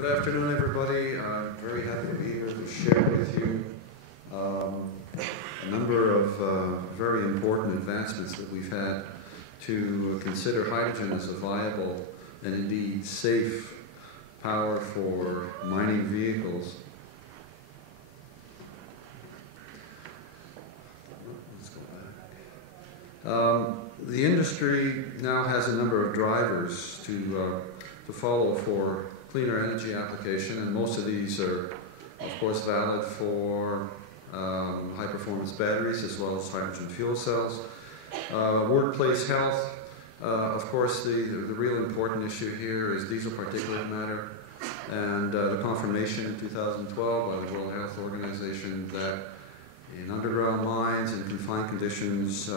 Good afternoon, everybody. I'm very happy to be here to share with you a number of very important advancements that we've had to consider hydrogen as a viable and indeed safe power for mining vehicles. Let's go back. The industry now has a number of drivers to follow for cleaner energy application, and most of these are, of course, valid for high-performance batteries as well as hydrogen fuel cells. Workplace health, of course, the real important issue here is diesel particulate matter, and the confirmation in 2012 by the World Health Organization that in underground mines and confined conditions,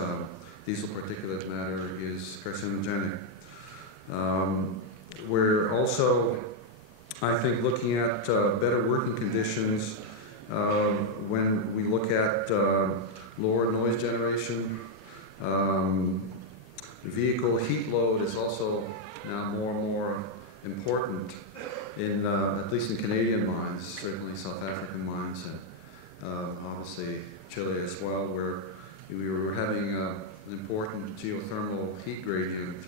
diesel particulate matter is carcinogenic. We're also, I think, looking at better working conditions when we look at lower noise generation. Vehicle heat load is also now more and more important in, at least in Canadian mines, certainly South African mines, and obviously Chile as well, where we were having an important geothermal heat gradient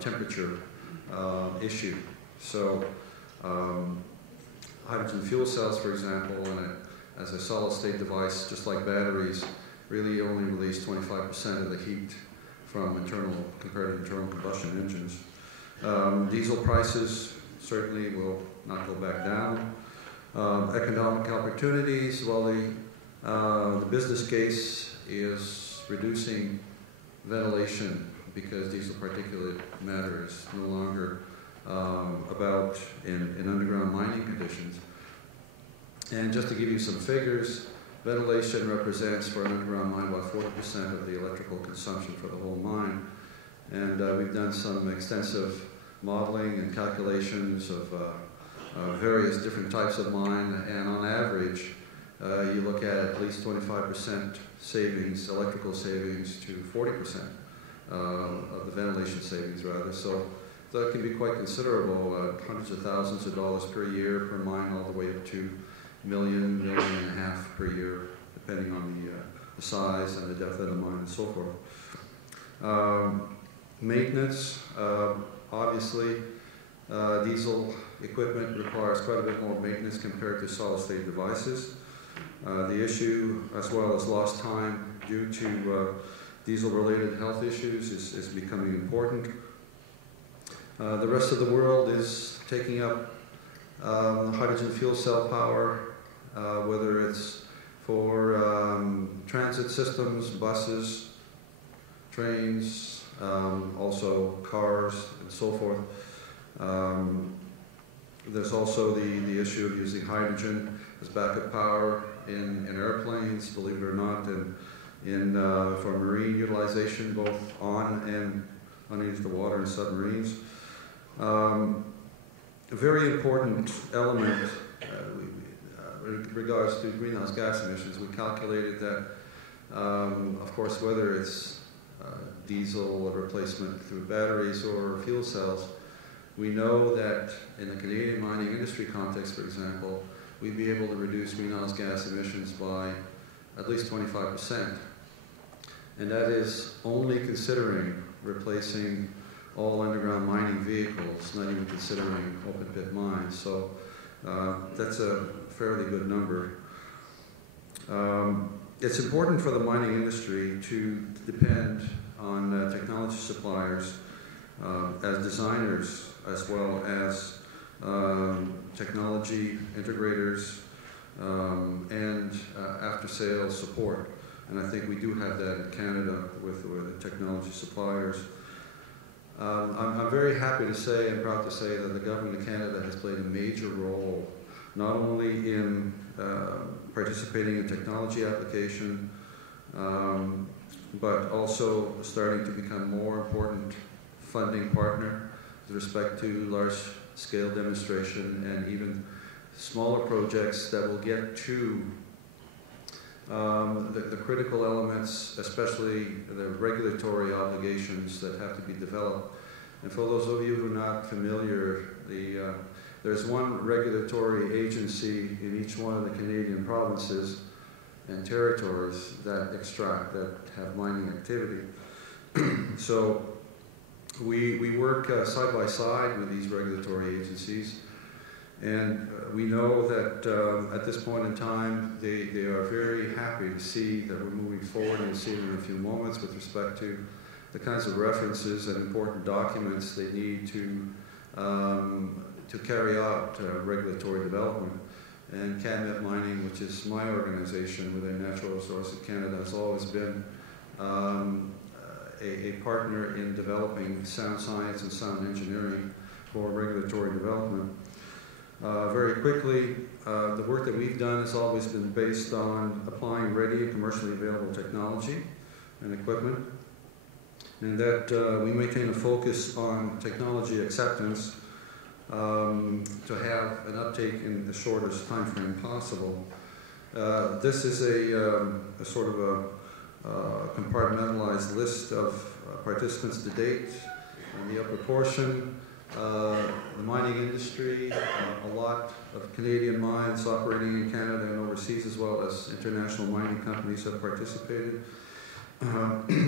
temperature issue. So hydrogen fuel cells, for example, as a solid-state device, just like batteries, really only release 25% of the heat from compared to internal combustion engines. Diesel prices certainly will not go back down. Economic opportunities, well, the business case is reducing ventilation because diesel particulate matter is no longer about in underground mining conditions. And just to give you some figures, ventilation represents for an underground mine about 40% of the electrical consumption for the whole mine. And we've done some extensive modeling and calculations of various different types of mine, and on average, you look at least 25% savings, electrical savings, to 40% of the ventilation savings, rather. So that can be quite considerable, hundreds of thousands of dollars per year per mine, all the way up to $1.5 million per year, depending on the size and the depth of the mine and so forth. Maintenance, obviously, diesel equipment requires quite a bit more maintenance compared to solid-state devices. The issue, as well as lost time due to diesel-related health issues, is becoming important. The rest of the world is taking up hydrogen fuel cell power, whether it's for transit systems, buses, trains, also cars, and so forth. There's also the issue of using hydrogen as backup power in airplanes, believe it or not, for marine utilization, both on and underneath the water in submarines. A very important element in regards to greenhouse gas emissions, we calculated that, of course, whether it's diesel replacement through batteries or fuel cells, we know that in the Canadian mining industry context, for example, we'd be able to reduce greenhouse gas emissions by at least 25%. And that is only considering replacing all underground mining vehicles, not even considering open pit mines. So that's a fairly good number. It's important for the mining industry to depend on technology suppliers as designers, as well as technology integrators and after-sales support. And I think we do have that in Canada with the technology suppliers. I'm very happy to say and proud to say that the government of Canada has played a major role, not only in participating in technology application, but also starting to become more important funding partner with respect to large-scale demonstration and even smaller projects that will get to the critical elements, especially the regulatory obligations that have to be developed. And for those of you who are not familiar, the there's one regulatory agency in each one of the Canadian provinces and territories that extract, that have mining activity. So we work side by side with these regulatory agencies, and we know that at this point in time they are very happy to see that we're moving forward. You'll see it in a few moments with respect to the kinds of references and important documents they need to carry out regulatory development. And CANMET Mining, which is my organization within Natural Resources Canada, has always been a partner in developing sound science and sound engineering for regulatory development. Very quickly, the work that we've done has always been based on applying ready and commercially available technology and equipment, and that we maintain a focus on technology acceptance to have an uptake in the shortest time frame possible. This is a sort of a compartmentalized list of participants to date. In the upper portion, the mining industry, a lot of Canadian mines operating in Canada and overseas, as well as international mining companies have participated.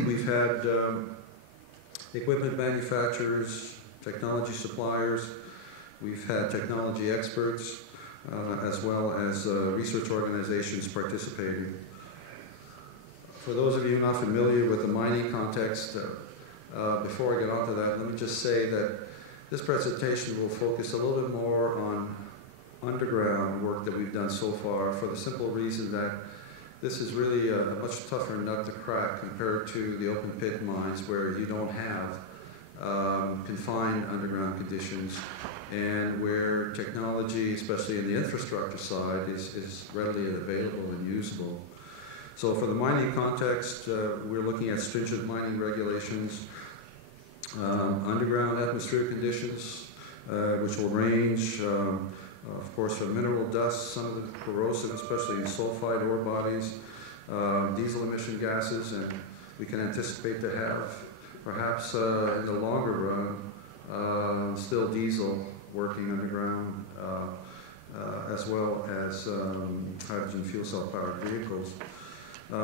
We've had equipment manufacturers, technology suppliers, we've had technology experts, as well as research organizations participating. For those of you not familiar with the mining context, before I get onto that, let me just say that this presentation will focus a little bit more on underground work that we've done so far, for the simple reason that this is really a much tougher nut to crack compared to the open pit mines, where you don't have confined underground conditions, and where technology, especially in the infrastructure side, is readily available and usable. So for the mining context, we're looking at stringent mining regulations, underground atmospheric conditions, which will range, of course, from mineral dust, some of the corrosive, especially in sulfide ore bodies, diesel emission gases, and we can anticipate to have, perhaps in the longer run, still diesel working underground, as well as hydrogen fuel cell powered vehicles.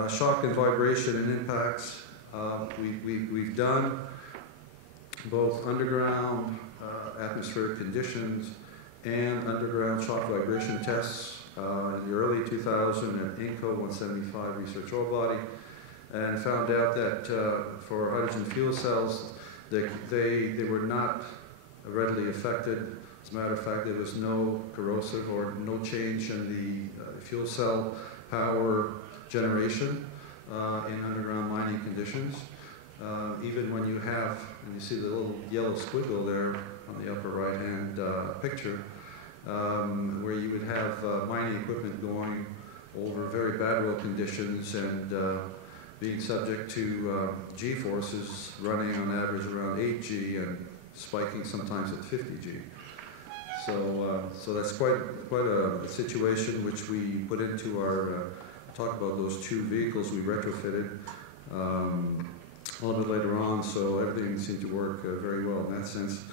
Shock and vibration and impacts. We've done both underground atmospheric conditions and underground shock vibration tests in the early 2000 at INCO 175 research ore body, and found out that for hydrogen fuel cells, they were not readily affected. As a matter of fact, there was no corrosive or no change in the fuel cell power generation in underground mining conditions. Even when you have, and you see the little yellow squiggle there on the upper right-hand picture, where you would have mining equipment going over very bad road conditions and being subject to G-forces running on average around 8G and spiking sometimes at 50G. So that's quite a situation which we put into our, talk about those two vehicles we retrofitted a little bit later on, so everything seemed to work very well in that sense.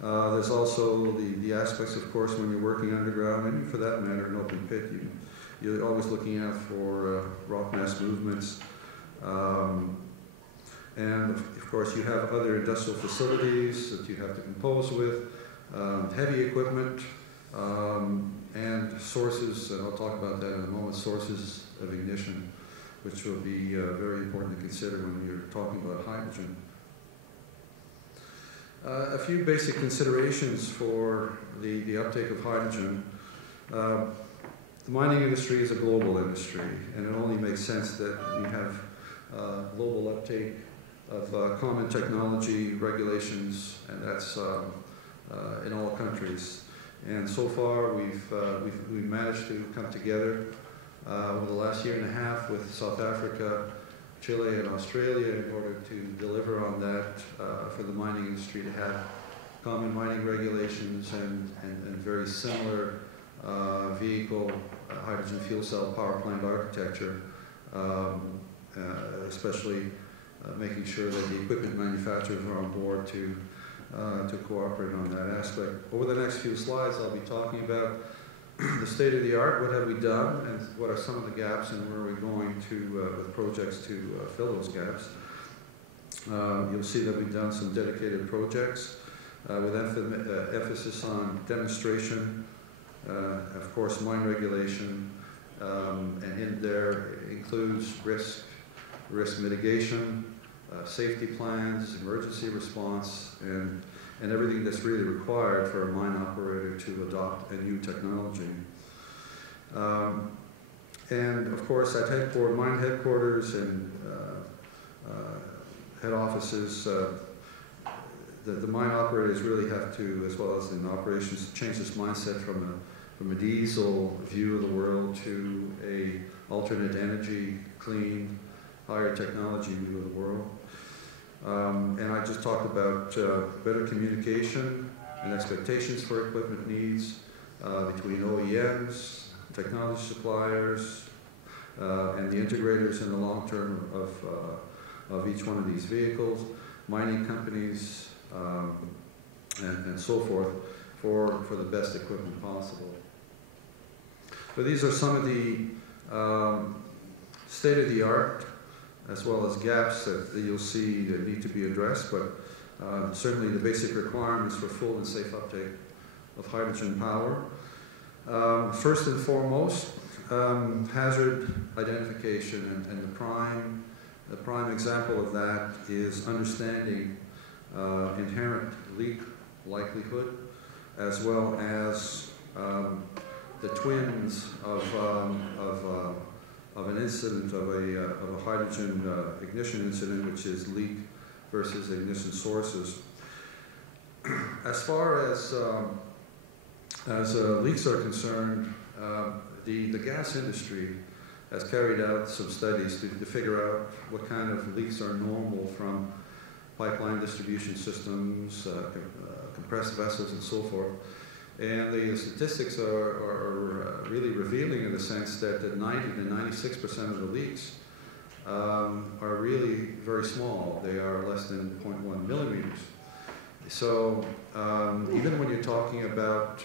There's also the aspects, of course, when you're working underground, and for that matter, an open pit, you're always looking out for rock mass movements. And of course, you have other industrial facilities that you have to compose with, heavy equipment, and sources, and I'll talk about that in a moment, sources of ignition, which will be very important to consider when you're talking about hydrogen. A few basic considerations for the uptake of hydrogen. The mining industry is a global industry, and it only makes sense that we have global uptake of common technology regulations, and that's in all countries. And so far, we've managed to come together over the last year and a half with South Africa, Chile, and Australia in order to deliver on that for the mining industry to have common mining regulations and very similar vehicle hydrogen fuel cell power plant architecture, especially making sure that the equipment manufacturers are on board to to cooperate on that aspect. Over the next few slides, I'll be talking about the state of the art, what have we done, and what are some of the gaps, and where are we going to with projects to fill those gaps. You'll see that we've done some dedicated projects with emphasis on demonstration, of course mine regulation, and in there includes risk mitigation, safety plans, emergency response, and everything that's really required for a mine operator to adopt a new technology. And of course at mine headquarters and head offices, the mine operators really have to, as well as in operations, change this mindset from a diesel view of the world to a alternate energy, clean, higher technology view of the world. And I just talked about better communication and expectations for equipment needs between OEMs, technology suppliers, and the integrators in the long term of each one of these vehicles, mining companies, and so forth, for the best equipment possible. So these are some of the state-of-the-art, as well as gaps that you'll see that need to be addressed, but certainly the basic requirements for full and safe uptake of hydrogen power. First and foremost, hazard identification, and the prime example of that is understanding inherent leak likelihood, as well as the twins of an incident of a hydrogen ignition incident, which is leak versus ignition sources. As far as leaks are concerned, the gas industry has carried out some studies to figure out what kind of leaks are normal from pipeline distribution systems, compressed vessels, and so forth. And the statistics are really revealing in the sense that 90 to 96% of the leaks are really very small. They are less than 0.1 millimeters. So even when you're talking about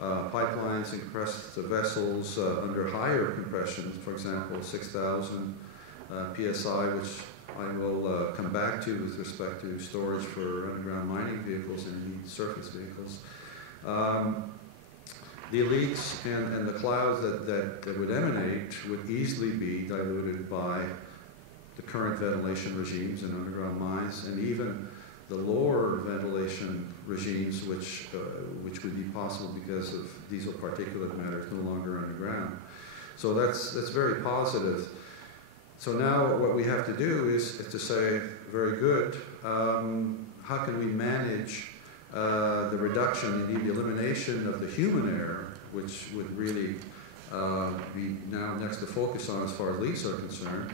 pipelines and compressed vessels under higher compression, for example, 6,000 PSI, which I will come back to with respect to storage for underground mining vehicles and surface vehicles. The leaks and the clouds that would emanate would easily be diluted by the current ventilation regimes in underground mines, and even the lower ventilation regimes, which would be possible because of diesel particulate matter no longer underground. So that's very positive. So now what we have to do is to say, very good, how can we manage the reduction, indeed the elimination of the human error, which would really be now next to focus on as far as leaks are concerned.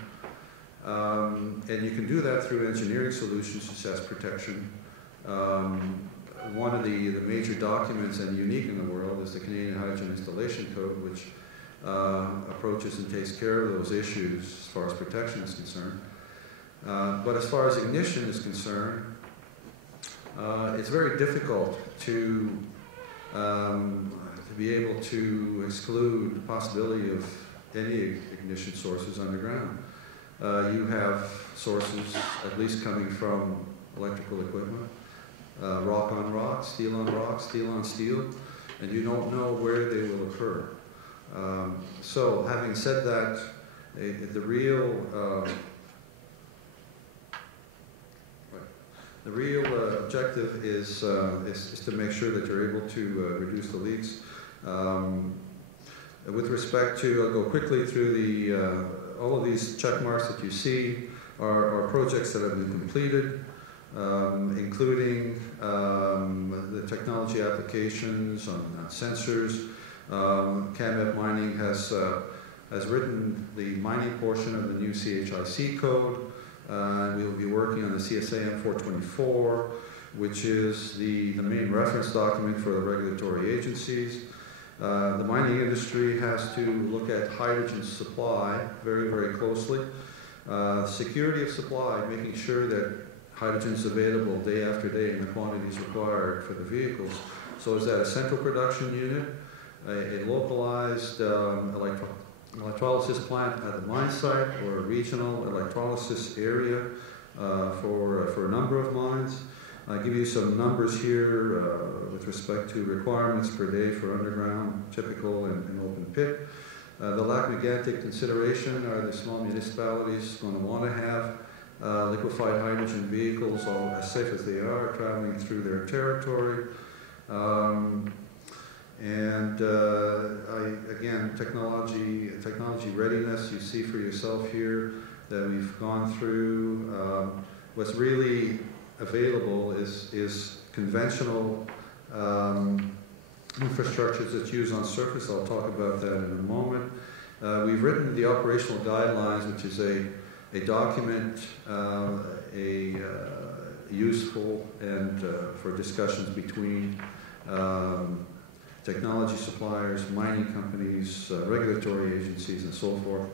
And you can do that through engineering solutions such as protection. One of the major documents, and unique in the world, is the Canadian Hydrogen Installation Code, which approaches and takes care of those issues as far as protection is concerned. But as far as ignition is concerned, it's very difficult to be able to exclude the possibility of any ignition sources underground. You have sources, at least coming from electrical equipment, rock on rock, steel on steel, and you don't know where they will occur. So having said that, the real objective is to make sure that you're able to reduce the leaks. With respect to, I'll go quickly through all of these check marks that you see are projects that have been completed, including the technology applications on sensors. CAMEP Mining has written the mining portion of the new CHIC code. We will be working on the CSA M424, which is the main reference document for the regulatory agencies. The mining industry has to look at hydrogen supply very, very closely. Security of supply, making sure that hydrogen's available day after day in the quantities required for the vehicles. So is that a central production unit, a localized electrolysis plant at the mine site, or a regional electrolysis area for a number of mines? I'll give you some numbers here with respect to requirements per day for underground, typical, and open pit. The gigantic consideration are the small municipalities going to want to have liquefied hydrogen vehicles, as safe as they are, traveling through their territory. Again, technology readiness, you see for yourself here that we've gone through. What's really available is conventional infrastructures that's used on surface. I'll talk about that in a moment. We've written the operational guidelines, which is a document, useful and for discussions between technology suppliers, mining companies, regulatory agencies, and so forth.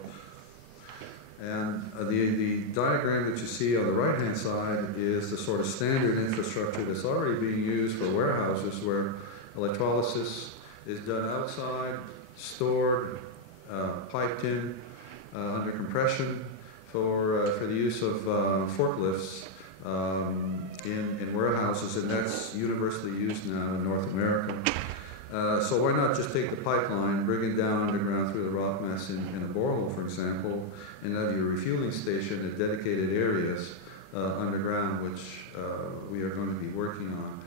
And the diagram that you see on the right-hand side is the sort of standard infrastructure that's already being used for warehouses where electrolysis is done outside, stored, piped in under compression for the use of forklifts in warehouses, and that's universally used now in North America. So why not just take the pipeline, bring it down underground through the rock mass in a borehole, for example, and have your refueling station at dedicated areas underground, which we are going to be working on.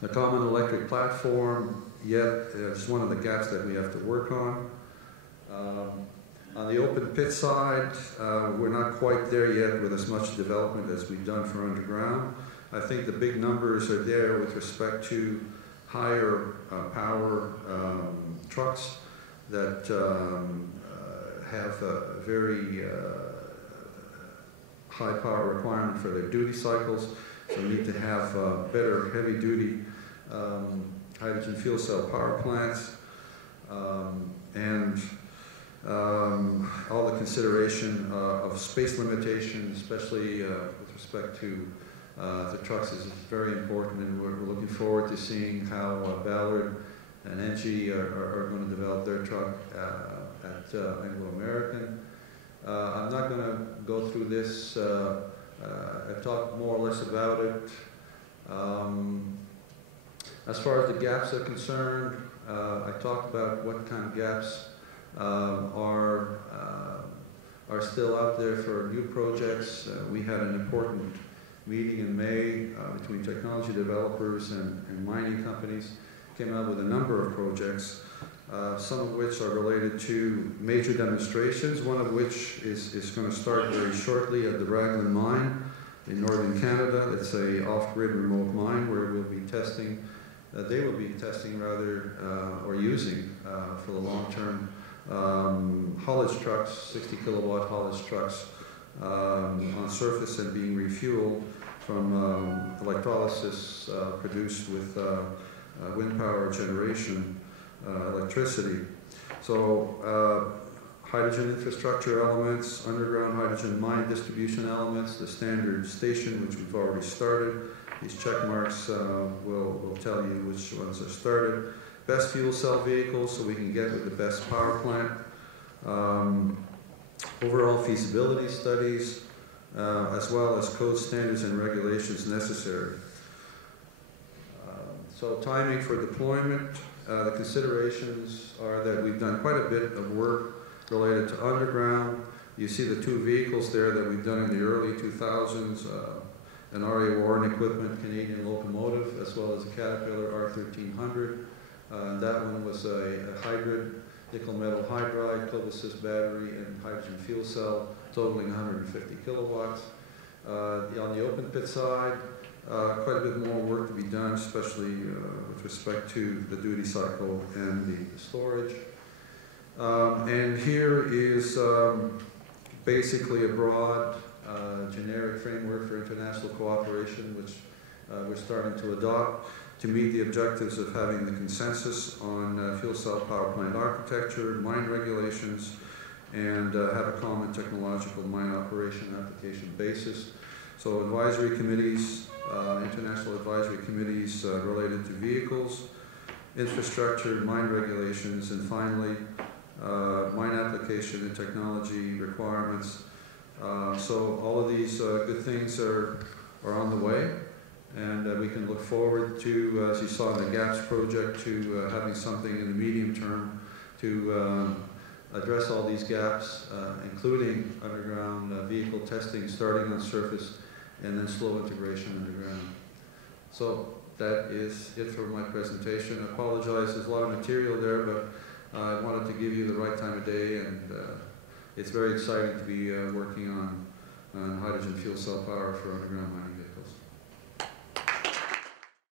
The common electric platform, yet it's one of the gaps that we have to work on. On the open pit side, we're not quite there yet with as much development as we've done for underground. I think the big numbers are there with respect to higher power trucks that have a very high power requirement for their duty cycles. So we need to have better heavy duty hydrogen fuel cell power plants, and all the consideration of space limitation, especially with respect to the trucks, is very important, and we're looking forward to seeing how Ballard and Engie are going to develop their truck at Anglo American. I'm not going to go through this. I've talked more or less about it. As far as the gaps are concerned, I talked about what kind of gaps are still out there for new projects. We had an important meeting in May between technology developers and mining companies. Came out with a number of projects, some of which are related to major demonstrations, one of which is going to start very shortly at the Raglan mine in northern Canada. It's a off-grid remote mine where we'll be testing, they will be testing rather, or using for the long term, haulage trucks, 60 kilowatt haulage trucks on surface and being refueled from electrolysis produced with wind power generation electricity. So hydrogen infrastructure elements, underground hydrogen mine distribution elements, the standard station, which we've already started. These check marks will tell you which ones are started. Best fuel cell vehicles, so we can get with the best power plant. Overall feasibility studies, as well as code standards and regulations necessary. So timing for deployment, the considerations are that we've done quite a bit of work related to underground. You see the two vehicles there that we've done in the early 2000s, an R.A. Warren equipment Canadian locomotive, as well as a Caterpillar R1300. That one was a hybrid nickel metal hydride, Clovis battery, and hydrogen fuel cell, totaling 150 kilowatts. On the open pit side, quite a bit more work to be done, especially with respect to the duty cycle and the storage. And here is basically a broad generic framework for international cooperation, which we're starting to adopt to meet the objectives of having the consensus on fuel cell power plant architecture, mine regulations, and have a common technological mine operation application basis. So advisory committees, international advisory committees related to vehicles, infrastructure, mine regulations, and finally, mine application and technology requirements. So all of these good things are on the way, and we can look forward to, as you saw in the GAPS project, to having something in the medium term to address all these gaps, including underground vehicle testing starting on surface and then slow integration underground. So that is it for my presentation. I apologize, there's a lot of material there, but I wanted to give you the right time of day, and it's very exciting to be working on hydrogen fuel cell power for underground mining.